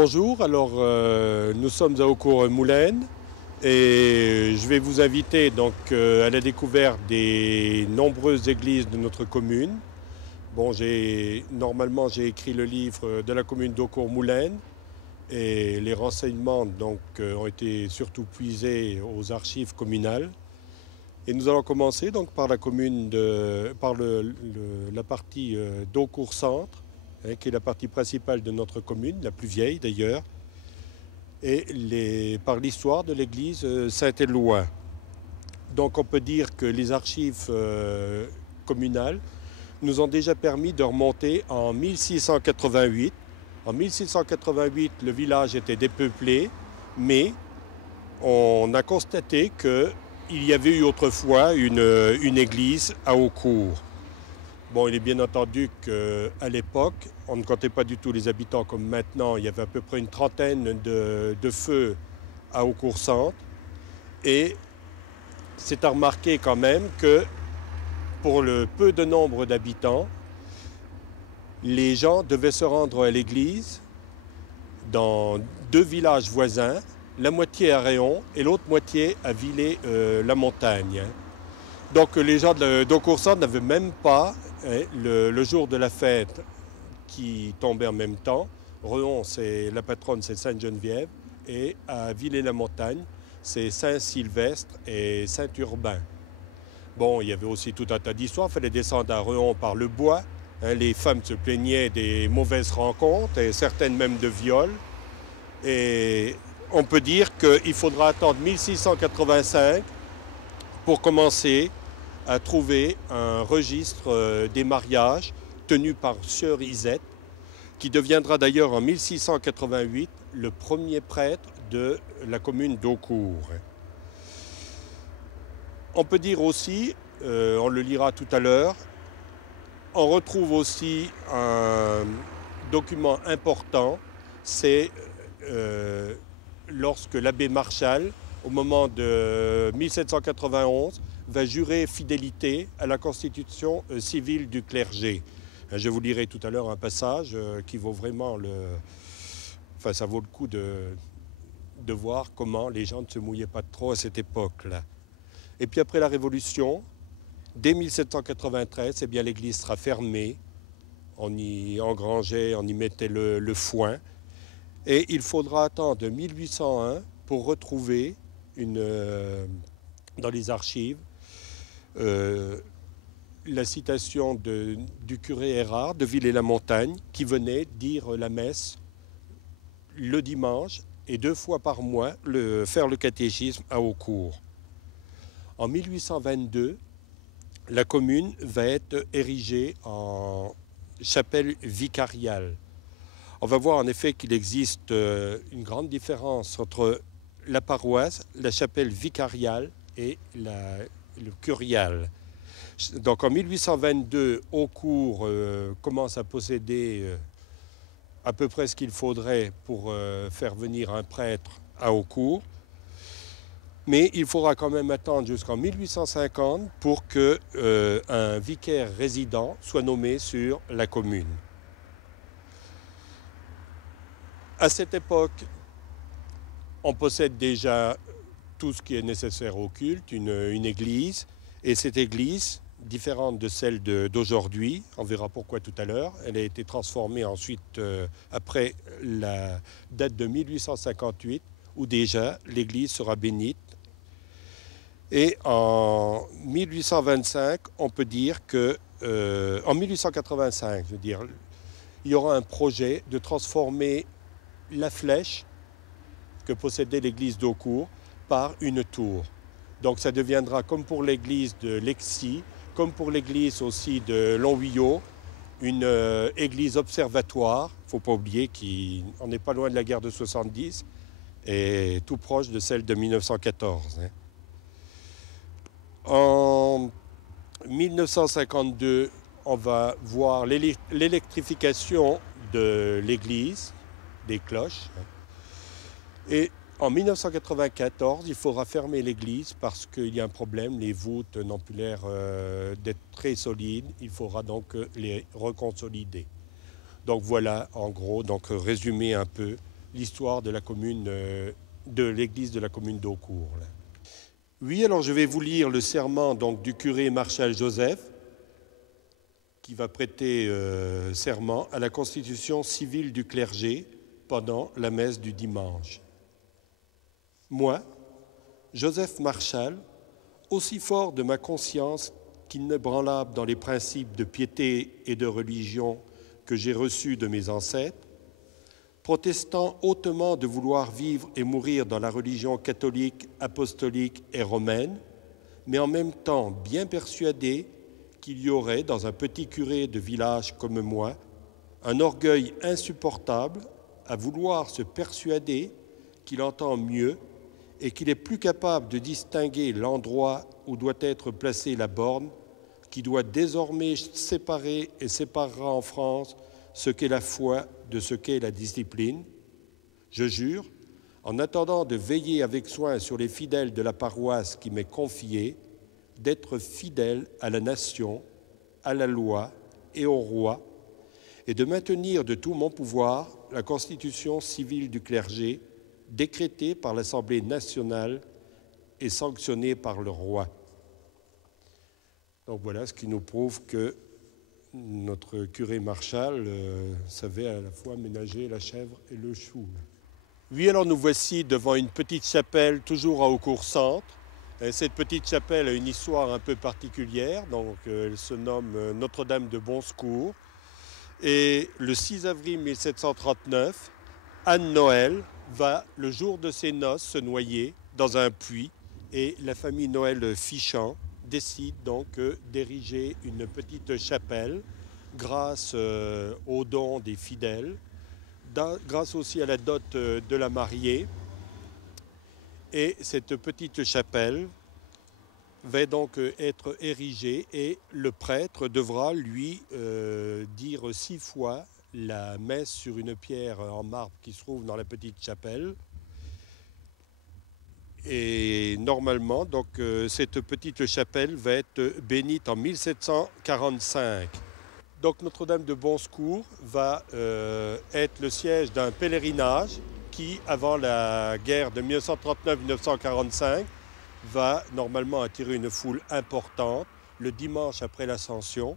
Bonjour, nous sommes à Eaucourt-Moulaine et je vais vous inviter à la découverte des nombreuses églises de notre commune. Normalement j'ai écrit le livre de la commune d'Eaucourt-Moulaine et les renseignements ont été surtout puisés aux archives communales. Et nous allons commencer par la partie d'Eaucourt-Centre, qui est la partie principale de notre commune, la plus vieille d'ailleurs, et par l'histoire de l'église Saint-Éloi. Donc on peut dire que les archives communales nous ont déjà permis de remonter en 1688. En 1688, le village était dépeuplé, mais on a constaté qu'il y avait eu autrefois une église à Eaucourt. Il est bien entendu qu'à l'époque, on ne comptait pas du tout les habitants comme maintenant. Il y avait à peu près une trentaine de feux à Eaucourt-Centre. Et c'est à remarquer quand même que pour le peu de nombre d'habitants, les gens devaient se rendre à l'église dans deux villages voisins, la moitié à Réon et l'autre moitié à Villers-la-Montagne. Donc les gens d'Eaucourt-Centre n'avaient même pas le jour de la fête qui tombait en même temps. Réon, la patronne, c'est Sainte-Geneviève, et à Villers-la-Montagne, c'est Saint-Sylvestre et Saint-Urbain. Il y avait aussi tout un tas d'histoires. Il fallait descendre à Réon par le bois. Les femmes se plaignaient des mauvaises rencontres et certaines même de viols. Et on peut dire qu'il faudra attendre 1685 pour commencer à trouver un registre des mariages tenu par Sieur Isette, qui deviendra d'ailleurs en 1688 le premier prêtre de la commune d'Eaucourt. On peut dire aussi, on le lira tout à l'heure, on retrouve aussi un document important, c'est lorsque l'abbé Marchal, au moment de 1791, va jurer fidélité à la constitution civile du clergé. Je vous lirai tout à l'heure un passage qui vaut vraiment ça vaut le coup de voir comment les gens ne se mouillaient pas trop à cette époque-là. Et puis après la Révolution, dès 1793, l'église sera fermée. On y engrangeait, on y mettait le foin. Et il faudra attendre 1801 pour retrouver dans les archives la citation du curé Erard de Villers-la-Montagne qui venait dire la messe le dimanche et 2 fois par mois faire le catéchisme à Eaucourt. En 1822, la commune va être érigée en chapelle vicariale. On va voir en effet qu'il existe une grande différence entre la paroisse, la chapelle vicariale et le curial. Donc en 1822, Eaucourt commence à posséder à peu près ce qu'il faudrait pour faire venir un prêtre à Eaucourt. Mais il faudra quand même attendre jusqu'en 1850 pour qu'un vicaire résident soit nommé sur la commune. À cette époque, on possède déjà tout ce qui est nécessaire au culte, une église, et cette église, différente de celle d'aujourd'hui, on verra pourquoi tout à l'heure, elle a été transformée ensuite après la date de 1858, où déjà l'église sera bénite. Et en 1825, on peut dire en 1885, il y aura un projet de transformer la flèche que possédait l'église d'Eaucourt par une tour. Donc ça deviendra comme pour l'église de Lexy, comme pour l'église aussi de Longhuillot, une église observatoire. Il ne faut pas oublier qu'on n'est pas loin de la guerre de 70 et tout proche de celle de 1914. En 1952, on va voir l'électrification de l'église, des cloches. Et en 1994, il faudra fermer l'église parce qu'il y a un problème. Les voûtes n'ont plus l'air d'être très solides. Il faudra donc les reconsolider. Donc voilà, en gros, résumé un peu l'histoire de la commune, de l'église de la commune d'Eaucourt. Oui, alors je vais vous lire le serment donc, du curé Marchal Joseph, qui va prêter serment à la constitution civile du clergé pendant la messe du dimanche. Moi, Joseph Marchal, aussi fort de ma conscience qu'inébranlable dans les principes de piété et de religion que j'ai reçus de mes ancêtres, protestant hautement de vouloir vivre et mourir dans la religion catholique, apostolique et romaine, mais en même temps bien persuadé qu'il y aurait, dans un petit curé de village comme moi, un orgueil insupportable à vouloir se persuader qu'il entend mieux et qu'il est plus capable de distinguer l'endroit où doit être placée la borne, qui doit désormais séparer et séparera en France ce qu'est la foi de ce qu'est la discipline. Je jure, en attendant de veiller avec soin sur les fidèles de la paroisse qui m'est confiée, d'être fidèle à la nation, à la loi et au roi, et de maintenir de tout mon pouvoir la constitution civile du clergé, décrétée par l'Assemblée nationale et sanctionnée par le roi. Donc voilà ce qui nous prouve que notre curé Marchal savait à la fois ménager la chèvre et le chou. Oui, alors nous voici devant une petite chapelle, toujours à Eaucourt Centre. Cette petite chapelle a une histoire un peu particulière, donc elle se nomme Notre-Dame de Bon Secours. Et le 6 avril 1739, Anne Noël va, le jour de ses noces, se noyer dans un puits et la famille Noël Fichant décide donc d'ériger une petite chapelle grâce aux dons des fidèles, grâce aussi à la dot de la mariée. Et cette petite chapelle va donc être érigée et le prêtre devra lui dire 6 fois la messe sur une pierre en marbre qui se trouve dans la petite chapelle. Et normalement, donc, cette petite chapelle va être bénite en 1745. Donc Notre-Dame de Bon Secours va être le siège d'un pèlerinage qui, avant la guerre de 1939-1945, va normalement attirer une foule importante le dimanche après l'Ascension.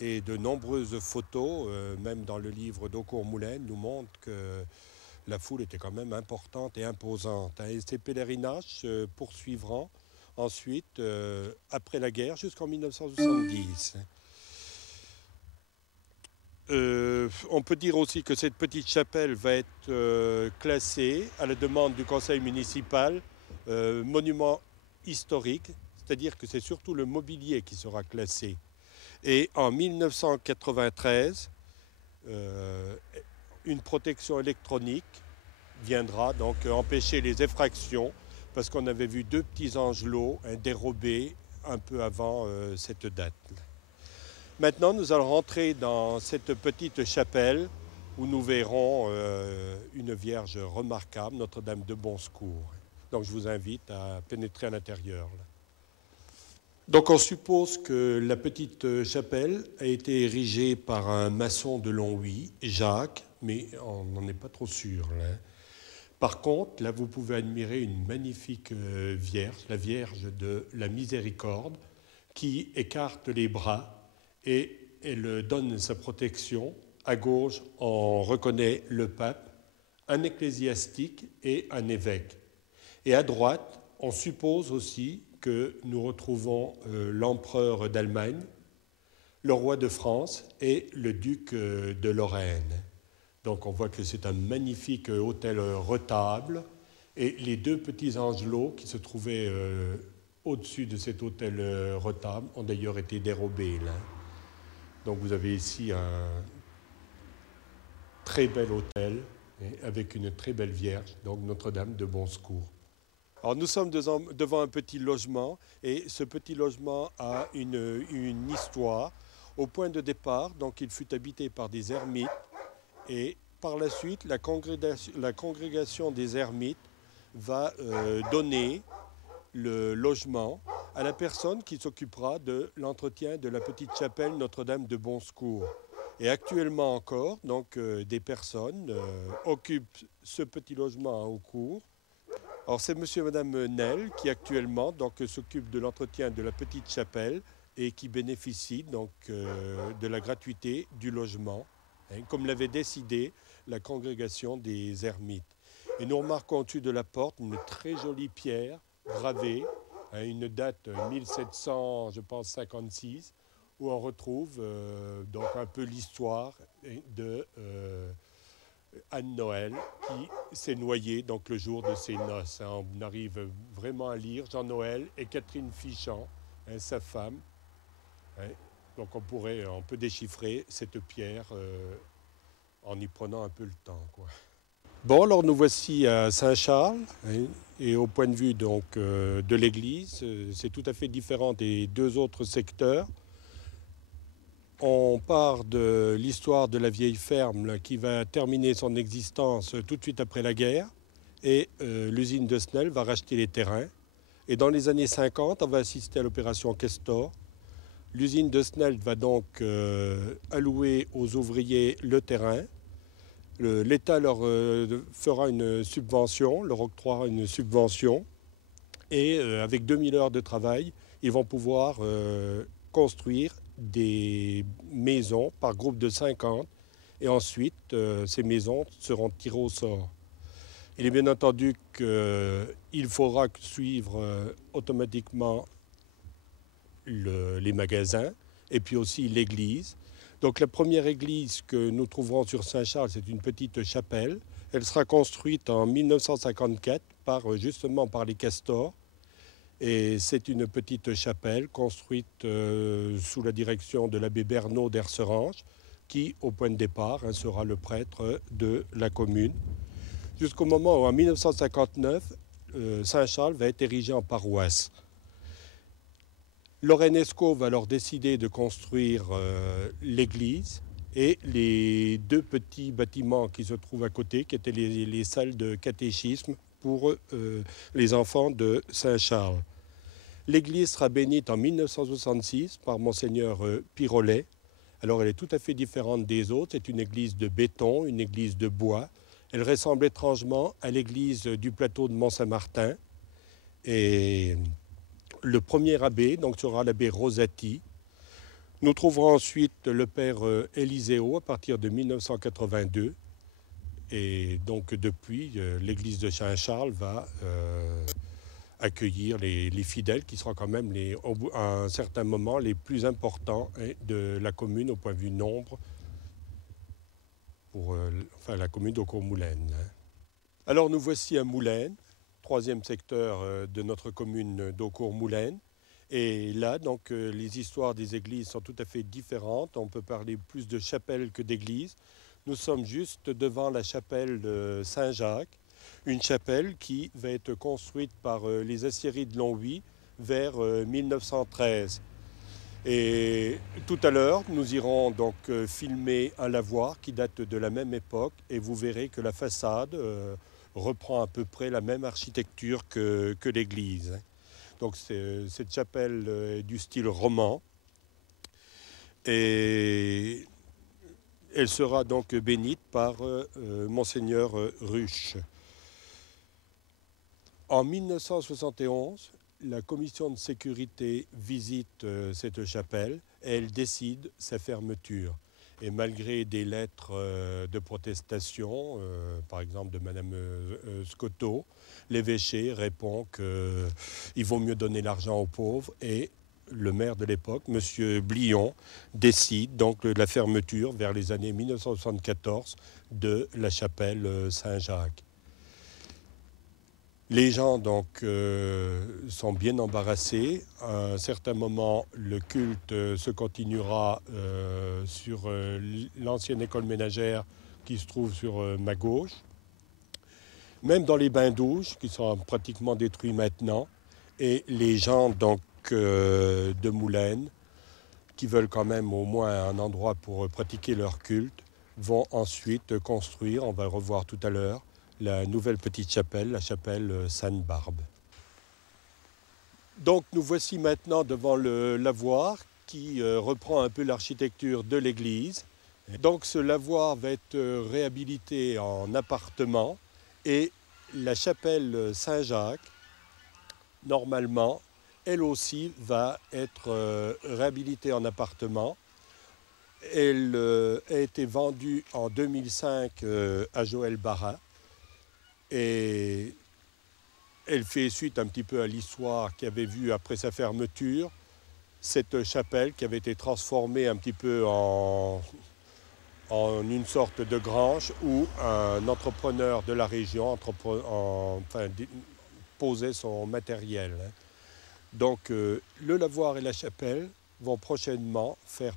Et de nombreuses photos, même dans le livre d'Eaucourt-Moulin, nous montrent que la foule était quand même importante et imposante. Et ces pèlerinages se poursuivront ensuite, après la guerre, jusqu'en 1970. On peut dire aussi que cette petite chapelle va être classée, à la demande du conseil municipal, monument historique, c'est-à-dire que c'est surtout le mobilier qui sera classé. Et en 1993, une protection électronique viendra donc empêcher les effractions parce qu'on avait vu 2 petits angelots dérobés un peu avant cette date. Maintenant, nous allons rentrer dans cette petite chapelle où nous verrons une Vierge remarquable, Notre-Dame de Bon Secours. Donc je vous invite à pénétrer à l'intérieur. Donc on suppose que la petite chapelle a été érigée par un maçon de Longwy, Jacques, mais on n'en est pas trop sûr. Là. Par contre, là vous pouvez admirer une magnifique Vierge, la Vierge de la Miséricorde, qui écarte les bras et elle donne sa protection. À gauche, on reconnaît le pape, un ecclésiastique et un évêque. Et à droite, on suppose aussi que nous retrouvons l'empereur d'Allemagne, le roi de France et le duc de Lorraine. Donc on voit que c'est un magnifique autel-retable et les 2 petits angelots qui se trouvaient au-dessus de cet autel-retable ont d'ailleurs été dérobés. Là. Donc vous avez ici un très bel autel avec une très belle Vierge, donc Notre-Dame de Bon Secours. Alors nous sommes devant un petit logement et ce petit logement a une histoire. Au point de départ, donc il fut habité par des ermites et par la suite la congrégation des ermites va donner le logement à la personne qui s'occupera de l'entretien de la petite chapelle Notre-Dame de Bon Secours. Et actuellement encore, donc, des personnes occupent ce petit logement à Haucourt. Alors c'est monsieur et madame Nel qui actuellement s'occupe de l'entretien de la petite chapelle et qui bénéficie donc de la gratuité du logement, hein, comme l'avait décidé la congrégation des ermites. Et nous remarquons au-dessus de la porte une très jolie pierre gravée, hein, une date 1700, je pense 56, où on retrouve donc un peu l'histoire de Anne-Noël qui s'est noyée donc le jour de ses noces. Hein. On arrive vraiment à lire Jean-Noël et Catherine Fichant, hein, sa femme. Hein. Donc on peut déchiffrer cette pierre en y prenant un peu le temps, quoi. Bon, alors nous voici à Saint-Charles, hein, et au point de vue donc, de l'église, c'est tout à fait différent des deux autres secteurs. On part de l'histoire de la vieille ferme là, qui va terminer son existence tout de suite après la guerre, et l'usine de Snell va racheter les terrains. Et dans les années 50, on va assister à l'opération Castor. L'usine de Snell va donc allouer aux ouvriers le terrain. L'État leur fera une subvention, leur octroiera une subvention, et avec 2000 heures de travail, ils vont pouvoir construire des maisons par groupe de 50, et ensuite ces maisons seront tirées au sort. Il est bien entendu qu'il faudra suivre automatiquement les magasins et puis aussi l'église. Donc la première église que nous trouverons sur Saint-Charles, c'est une petite chapelle. Elle sera construite en 1954 justement par les Castors. Et c'est une petite chapelle construite sous la direction de l'abbé Bernot d'Erserange, qui, au point de départ, hein, sera le prêtre de la commune. Jusqu'au moment où, en 1959, Saint-Charles va être érigé en paroisse. Lorenesco va alors décider de construire l'église et les deux petits bâtiments qui se trouvent à côté, qui étaient les salles de catéchisme pour les enfants de Saint-Charles. L'église sera bénite en 1966 par Monseigneur Pirolet. Alors elle est tout à fait différente des autres. C'est une église de béton, une église de bois. Elle ressemble étrangement à l'église du plateau de Mont-Saint-Martin. Et le premier abbé donc, sera l'abbé Rosati. Nous trouverons ensuite le père Éliseo à partir de 1982. Et donc depuis, l'église de Saint-Charles va accueillir les fidèles qui seront quand même à un certain moment les plus importants, hein, de la commune au point de vue nombre pour la commune d'Haucourt-Moulaine. Hein. Alors nous voici à Moulaine, troisième secteur de notre commune d'Haucourt-Moulaine. Et là, donc, les histoires des églises sont tout à fait différentes. On peut parler plus de chapelles que d'églises. Nous sommes juste devant la chapelle de Saint-Jacques, une chapelle qui va être construite par les aciéries de Longwy vers 1913. Et tout à l'heure, nous irons donc filmer un lavoir qui date de la même époque, et vous verrez que la façade reprend à peu près la même architecture que l'église. Donc cette chapelle est du style roman, et elle sera donc bénite par Monseigneur Ruche. En 1971, la commission de sécurité visite cette chapelle et elle décide sa fermeture. Et malgré des lettres de protestation, par exemple de Mme Scotto, l'évêché répond qu'il vaut mieux donner l'argent aux pauvres, et le maire de l'époque, M. Blion, décide donc de la fermeture vers les années 1974 de la chapelle Saint-Jacques. Les gens donc sont bien embarrassés. À un certain moment, le culte se continuera sur l'ancienne école ménagère qui se trouve sur ma gauche. Même dans les bains-douches qui sont pratiquement détruits maintenant. Et les gens donc de Moulaine, qui veulent quand même au moins un endroit pour pratiquer leur culte, vont ensuite construire, on va le revoir tout à l'heure, la nouvelle petite chapelle, la chapelle Sainte-Barbe. Donc nous voici maintenant devant le lavoir qui reprend un peu l'architecture de l'église. Donc ce lavoir va être réhabilité en appartement et la chapelle Saint-Jacques, normalement, elle aussi va être réhabilitée en appartement. Elle a été vendue en 2005 à Joël Barra et elle fait suite un petit peu à l'histoire qu'il avait vue après sa fermeture. Cette chapelle qui avait été transformée un petit peu en une sorte de grange où un entrepreneur de la région posait son matériel. Donc le lavoir et la chapelle vont prochainement faire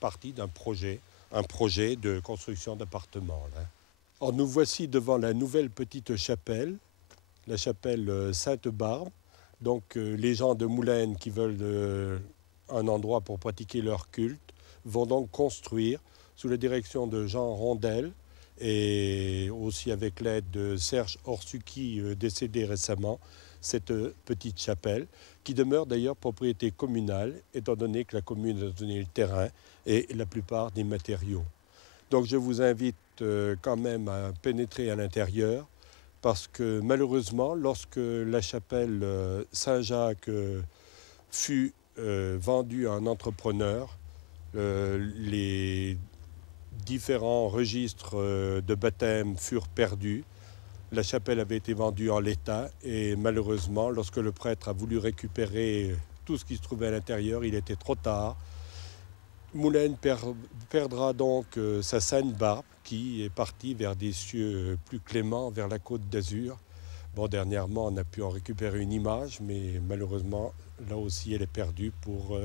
partie d'un projet, un projet de construction d'appartements. Alors nous voici devant la nouvelle petite chapelle, la chapelle Sainte-Barbe. Donc les gens de Moulins qui veulent un endroit pour pratiquer leur culte vont donc construire sous la direction de Jean Rondel et aussi avec l'aide de Serge Orsuki, décédé récemment, cette petite chapelle, qui demeure d'ailleurs propriété communale, étant donné que la commune a donné le terrain et la plupart des matériaux. Donc je vous invite quand même à pénétrer à l'intérieur, parce que malheureusement, lorsque la chapelle Saint-Jacques fut vendue à un entrepreneur, les différents registres de baptême furent perdus. La chapelle avait été vendue en l'état et malheureusement, lorsque le prêtre a voulu récupérer tout ce qui se trouvait à l'intérieur, il était trop tard. Moulins perdra donc sa sainte barbe qui est partie vers des cieux plus cléments, vers la côte d'Azur. Bon, dernièrement, on a pu en récupérer une image, mais malheureusement, là aussi, elle est perdue pour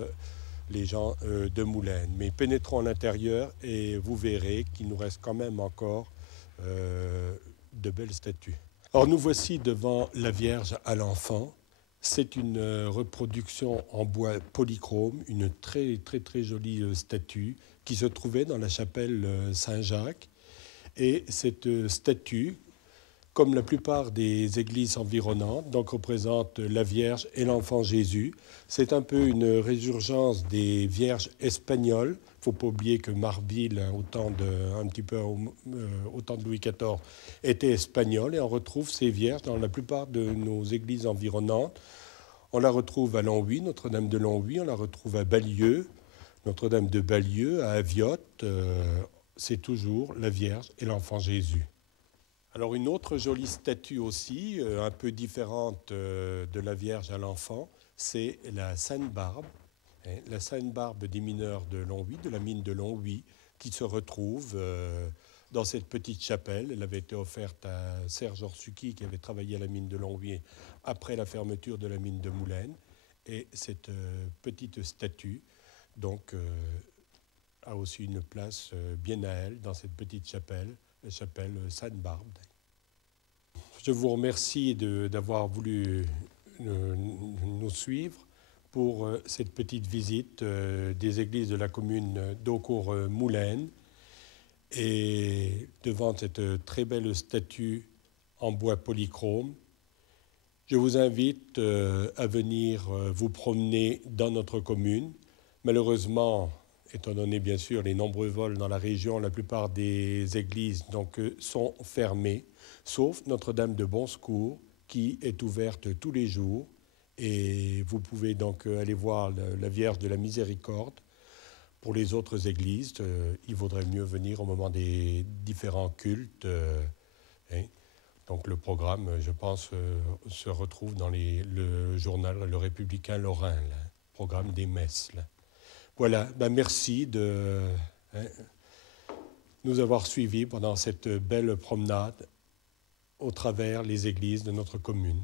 les gens de Moulins. Mais pénétrons à l'intérieur et vous verrez qu'il nous reste quand même encore de belles statues. Alors nous voici devant la Vierge à l'enfant. C'est une reproduction en bois polychrome, une très jolie statue qui se trouvait dans la chapelle Saint-Jacques. Et cette statue, comme la plupart des églises environnantes, donc représente la Vierge et l'enfant Jésus. C'est un peu une résurgence des Vierges espagnoles. Il ne faut pas oublier que Marville, au temps de Louis XIV, était espagnol et on retrouve ces Vierges dans la plupart de nos églises environnantes. On la retrouve à Longwy, Notre-Dame de Longwy, on la retrouve à Ballieu, Notre-Dame de Ballieu, à Aviotte. C'est toujours la Vierge et l'enfant Jésus. Alors une autre jolie statue aussi, un peu différente de la Vierge à l'enfant, c'est la Sainte Barbe, la Sainte Barbe des mineurs de Longwy, de la mine de Longwy, qui se retrouve dans cette petite chapelle. Elle avait été offerte à Serge Orsuki, qui avait travaillé à la mine de Longwy après la fermeture de la mine de Moulins. Et cette petite statue, donc, a aussi une place bien à elle dans cette petite chapelle, la chapelle Sainte-Barbe. Je vous remercie d'avoir voulu nous suivre pour cette petite visite des églises de la commune d'Aucourt-Moulins et devant cette très belle statue en bois polychrome. Je vous invite à venir vous promener dans notre commune. Malheureusement, étant donné bien sûr les nombreux vols dans la région, la plupart des églises sont fermées, sauf Notre-Dame de Bon Secours qui est ouverte tous les jours. Et vous pouvez donc aller voir la Vierge de la Miséricorde. Pour les autres églises, il vaudrait mieux venir au moment des différents cultes. Donc le programme, je pense, se retrouve dans le journal Le Républicain Lorrain, là, programme des messes. Là. Voilà, merci de nous avoir suivis pendant cette belle promenade au travers les églises de notre commune.